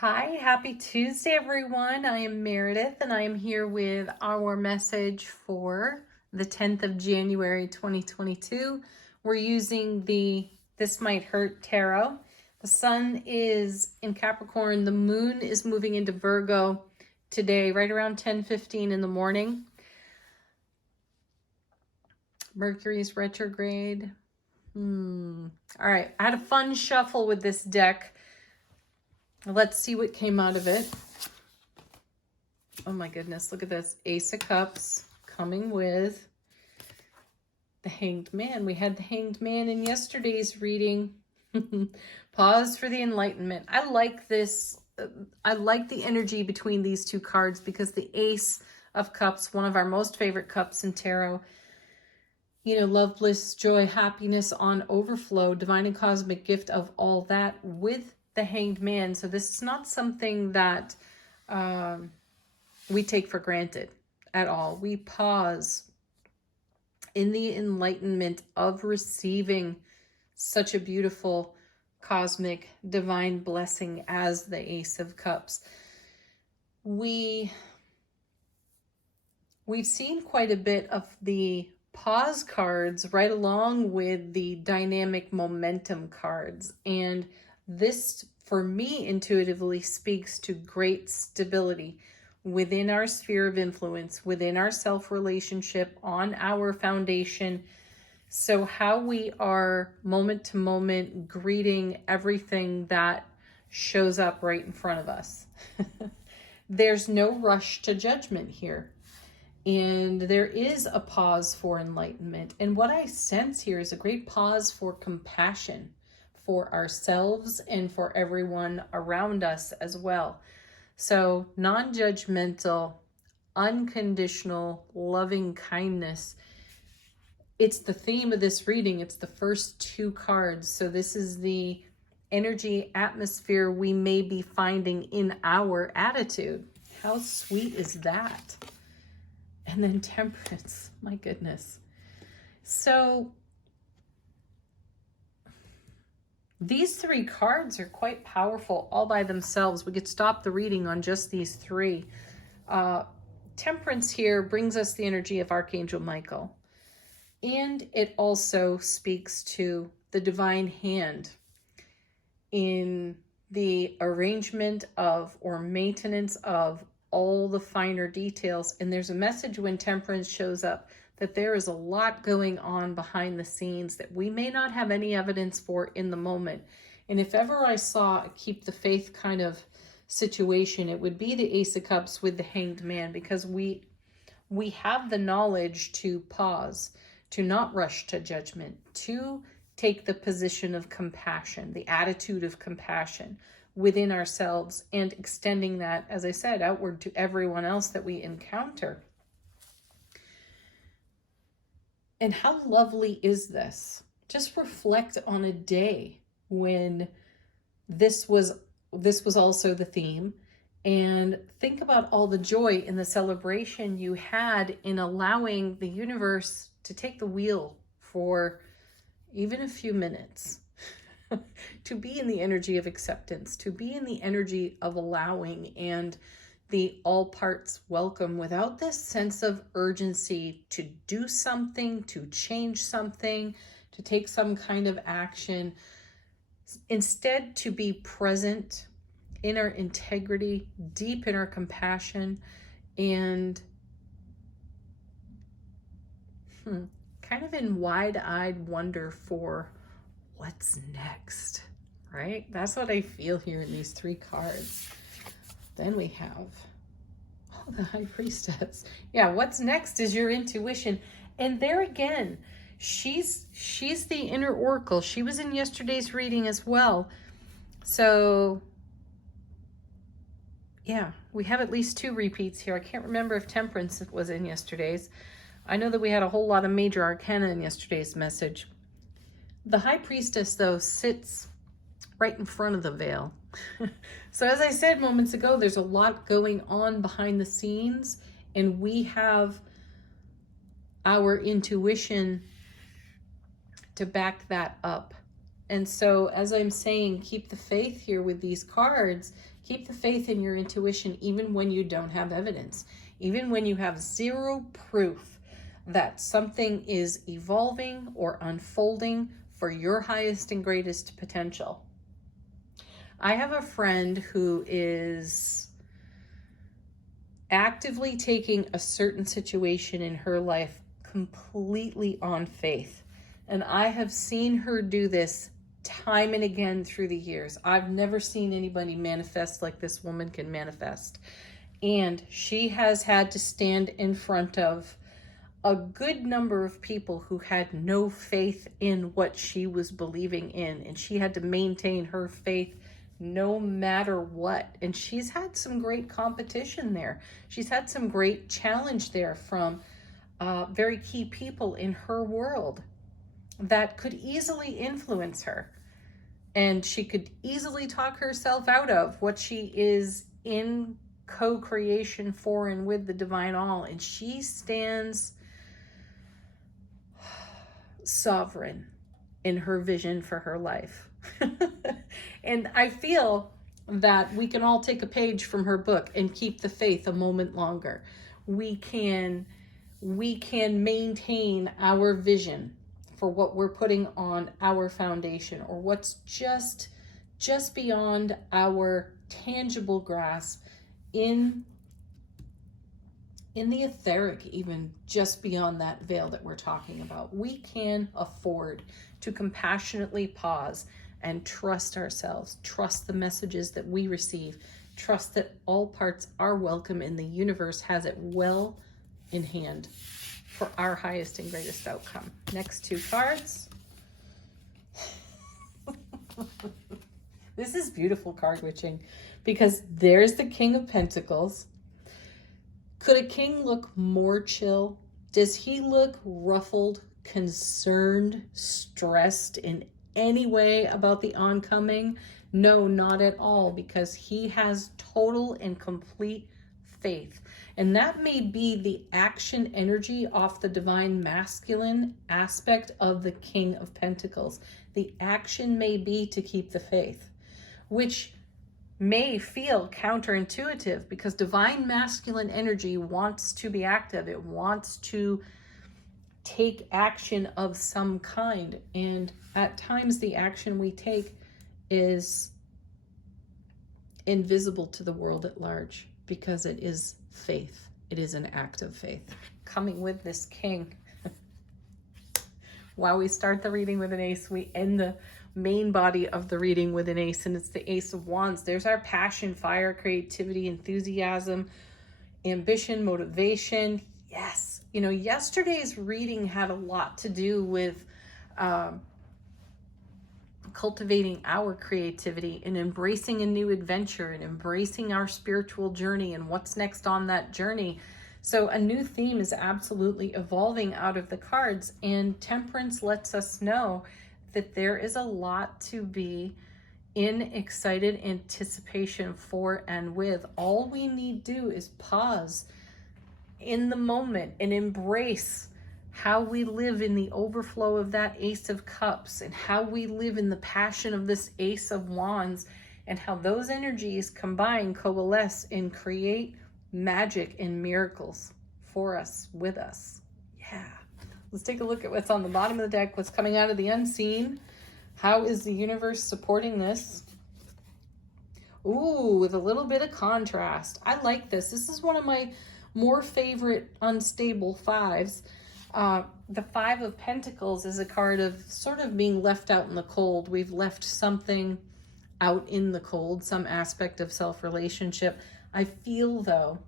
Hi, happy Tuesday, everyone. I am Meredith, and I am here with our message for the 10th of January, 2022. We're using the This Might Hurt Tarot. The sun is in Capricorn. The moon is moving into Virgo today, right around 10:15 in the morning. Mercury is retrograde. All right, I had a fun shuffle with this deck. Let's see what came out of it. Oh my goodness, look at this. Ace of Cups coming with the Hanged Man. We had the Hanged Man in yesterday's reading. Pause for the Enlightenment. I like this. I like the energy between these two cards because the Ace of Cups, one of our most favorite cups in tarot, love, bliss, joy, happiness on overflow, divine and cosmic gift of all that with the Hanged Man. So this is not something that we take for granted at all. We pause in the enlightenment of receiving such a beautiful cosmic divine blessing as the Ace of Cups. We've seen quite a bit of the pause cards right along with the dynamic momentum cards, and this for me intuitively speaks to great stability within our sphere of influence, within our self-relationship, on our foundation. So how we are moment to moment greeting everything that shows up right in front of us. There's no rush to judgment here. And there is a pause for enlightenment. And what I sense here is a great pause for compassion for ourselves and for everyone around us as well. So non-judgmental, unconditional, loving kindness. It's the theme of this reading. It's the first two cards. So this is the energy atmosphere we may be finding in our attitude. How sweet is that? And then Temperance, my goodness. So these three cards are quite powerful all by themselves. We could stop the reading on just these three. Temperance here brings us the energy of Archangel Michael. And it also speaks to the divine hand in the arrangement of or maintenance of all the finer details. And there's a message when Temperance shows up that there is a lot going on behind the scenes that we may not have any evidence for in the moment. And if ever I saw a keep the faith kind of situation, it would be the Ace of Cups with the Hanged Man, because we have the knowledge to pause, to not rush to judgment, to take the position of compassion, the attitude of compassion within ourselves, and extending that, as I said, outward to everyone else that we encounter. And how lovely is this? Just reflect on a day when this was also the theme, and think about all the joy and the celebration you had in allowing the universe to take the wheel for even a few minutes. To be in the energy of acceptance, to be in the energy of allowing and the all parts welcome, without this sense of urgency to do something, to change something, to take some kind of action. Instead, to be present in our integrity, deep in our compassion, and kind of in wide-eyed wonder for what's next, right? That's what I feel here in these three cards. Then we have the High Priestess. Yeah, what's next is your intuition. And there again, she's the inner oracle. She was in yesterday's reading as well. So yeah, we have at least two repeats here. I can't remember if Temperance was in yesterday's. I know that we had a whole lot of major arcana in yesterday's message. The High Priestess, though, sits right in front of the veil. So as I said moments ago, there's a lot going on behind the scenes, and we have our intuition to back that up And so, as I'm saying, keep the faith here with these cards. Keep the faith in your intuition, even when you don't have evidence, even when you have zero proof that something is evolving or unfolding for your highest and greatest potential. I have a friend who is actively taking a certain situation in her life completely on faith. And I have seen her do this time and again through the years. I've never seen anybody manifest like this woman can manifest. And she has had to stand in front of a good number of people who had no faith in what she was believing in. And she had to maintain her faith no matter what. And she's had some great competition there. She's had some great challenge there from very key people in her world that could easily influence her. And she could easily talk herself out of what she is in co-creation for and with the divine all. And she stands sovereign in her vision for her life. And I feel that we can all take a page from her book and keep the faith a moment longer. We can maintain our vision for what we're putting on our foundation, or what's just beyond our tangible grasp, in the etheric, even just beyond that veil that we're talking about. We can afford to compassionately pause and trust ourselves, trust the messages that we receive, trust that all parts are welcome and the universe has it well in hand for our highest and greatest outcome. Next two cards. This is beautiful card witching, because there's the King of Pentacles. Could a king look more chill? Does he look ruffled, concerned, stressed in any way about the oncoming? No, not at all, because he has total and complete faith. And that may be the action energy off the divine masculine aspect of the King of Pentacles. The action may be to keep the faith, which may feel counterintuitive, because divine masculine energy wants to be active. It wants to take action of some kind. And at times the action we take is invisible to the world at large, because it is faith. It is an act of faith. Coming with this king. While we start the reading with an ace, we end the main body of the reading with an ace, and it's the Ace of Wands. There's our passion, fire, creativity, enthusiasm, ambition, motivation. Yes. You know, yesterday's reading had a lot to do with cultivating our creativity and embracing a new adventure and embracing our spiritual journey and what's next on that journey. So a new theme is absolutely evolving out of the cards, and Temperance lets us know that there is a lot to be in excited anticipation for and with. All we need to do is pause in the moment and embrace how we live in the overflow of that Ace of Cups, and how we live in the passion of this Ace of Wands, and how those energies combine, coalesce, and create magic and miracles for us, with us. Yeah. Let's take a look at what's on the bottom of the deck, what's coming out of the unseen. How is the universe supporting this? Ooh, with a little bit of contrast. I like this. This is one of my more favorite unstable fives. The Five of Pentacles is a card of sort of being left out in the cold. We've left something out in the cold, some aspect of self-relationship. I feel, though,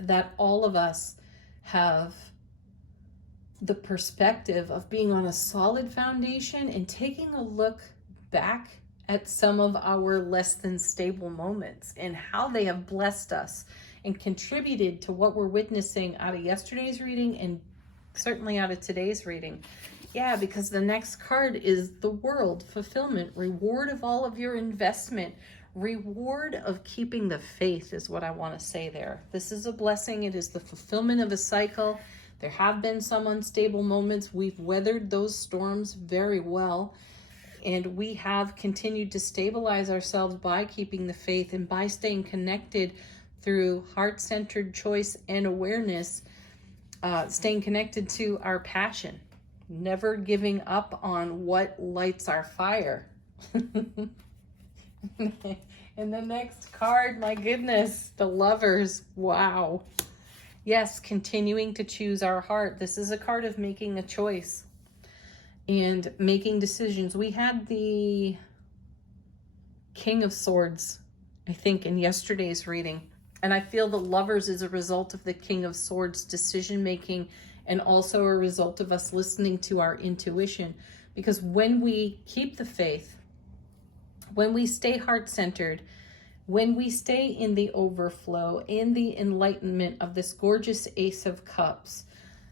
that all of us have the perspective of being on a solid foundation and taking a look back at some of our less than stable moments and how they have blessed us and contributed to what we're witnessing out of yesterday's reading and certainly out of today's reading. Yeah, because the next card is the World, fulfillment, reward of all of your investment, reward of keeping the faith is what I want to say there. This is a blessing. It is the fulfillment of a cycle. There have been some unstable moments. We've weathered those storms very well. And we have continued to stabilize ourselves by keeping the faith and by staying connected through heart-centered choice and awareness, staying connected to our passion, never giving up on what lights our fire. And the next card, my goodness, the Lovers. Wow. Yes, continuing to choose our heart. This is a card of making a choice and making decisions. We had the King of Swords, I think, in yesterday's reading. And I feel the Lovers is a result of the King of Swords decision making, and also a result of us listening to our intuition. Because when we keep the faith, when we stay heart-centered, when we stay in the overflow, in the enlightenment of this gorgeous Ace of Cups,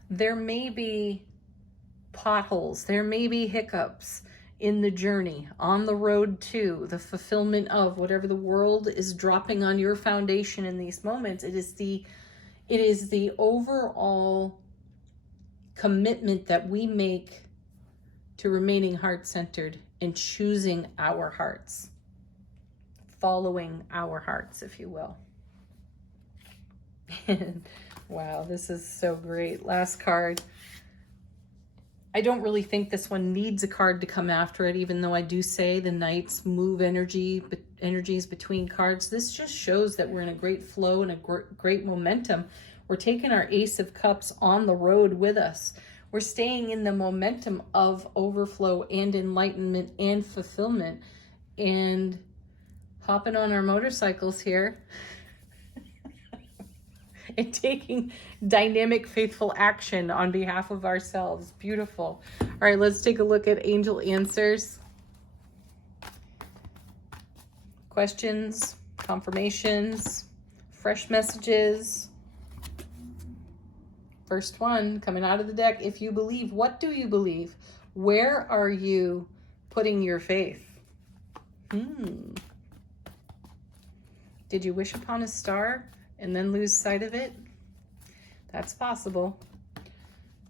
there may be potholes, there may be hiccups in the journey, on the road to the fulfillment of whatever the world is dropping on your foundation in these moments. It is the overall commitment that we make to remaining heart-centered and choosing our hearts, following our hearts, if you will. Wow, this is so great. Last card. I don't really think this one needs a card to come after it, even though I do say the Knights move energies between cards. This just shows that we're in a great flow and a great momentum. We're taking our Ace of Cups on the road with us. We're staying in the momentum of overflow and enlightenment and fulfillment, and hopping on our motorcycles here and taking dynamic, faithful action on behalf of ourselves. Beautiful. All right, let's take a look at angel answers. Questions, confirmations, fresh messages. First one coming out of the deck. If you believe, what do you believe? Where are you putting your faith? Did you wish upon a star and then lose sight of it? That's possible.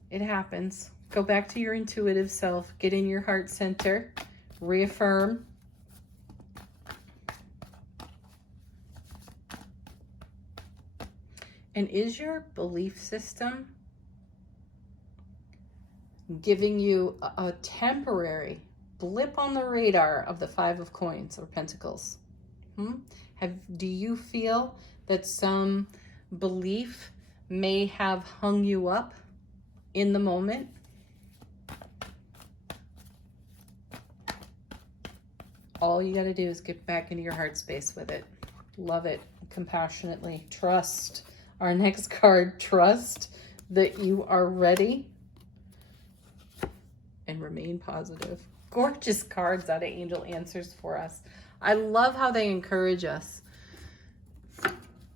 It happens. Go back to your intuitive self. Get in your heart center. Reaffirm. And is your belief system giving you a temporary blip on the radar of the Five of Coins or Pentacles? Do you feel that some belief may have hung you up in the moment? All you got to do is get back into your heart space with it. Love it compassionately. Trust. Our next card, trust that you are ready and remain positive. Gorgeous cards out of Angel Answers for us. I love how they encourage us.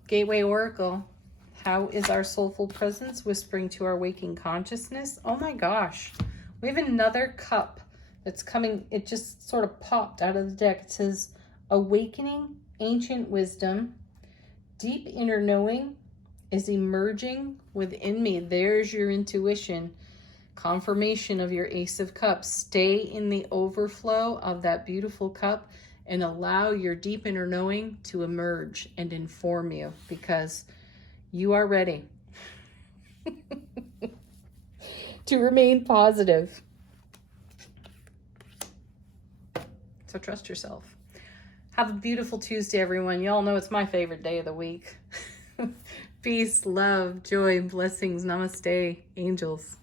Gateway Oracle. How is our soulful presence whispering to our waking consciousness? Oh my gosh. We have another cup that's coming. It just sort of popped out of the deck. It says, awakening ancient wisdom, deep inner knowing is emerging within me. There's your intuition. Confirmation of your Ace of Cups. Stay in the overflow of that beautiful cup and allow your deep inner knowing to emerge and inform you, because you are ready to remain positive. So trust yourself. Have a beautiful Tuesday, everyone. Y'all know it's my favorite day of the week. Peace, love, joy, blessings. Namaste, angels.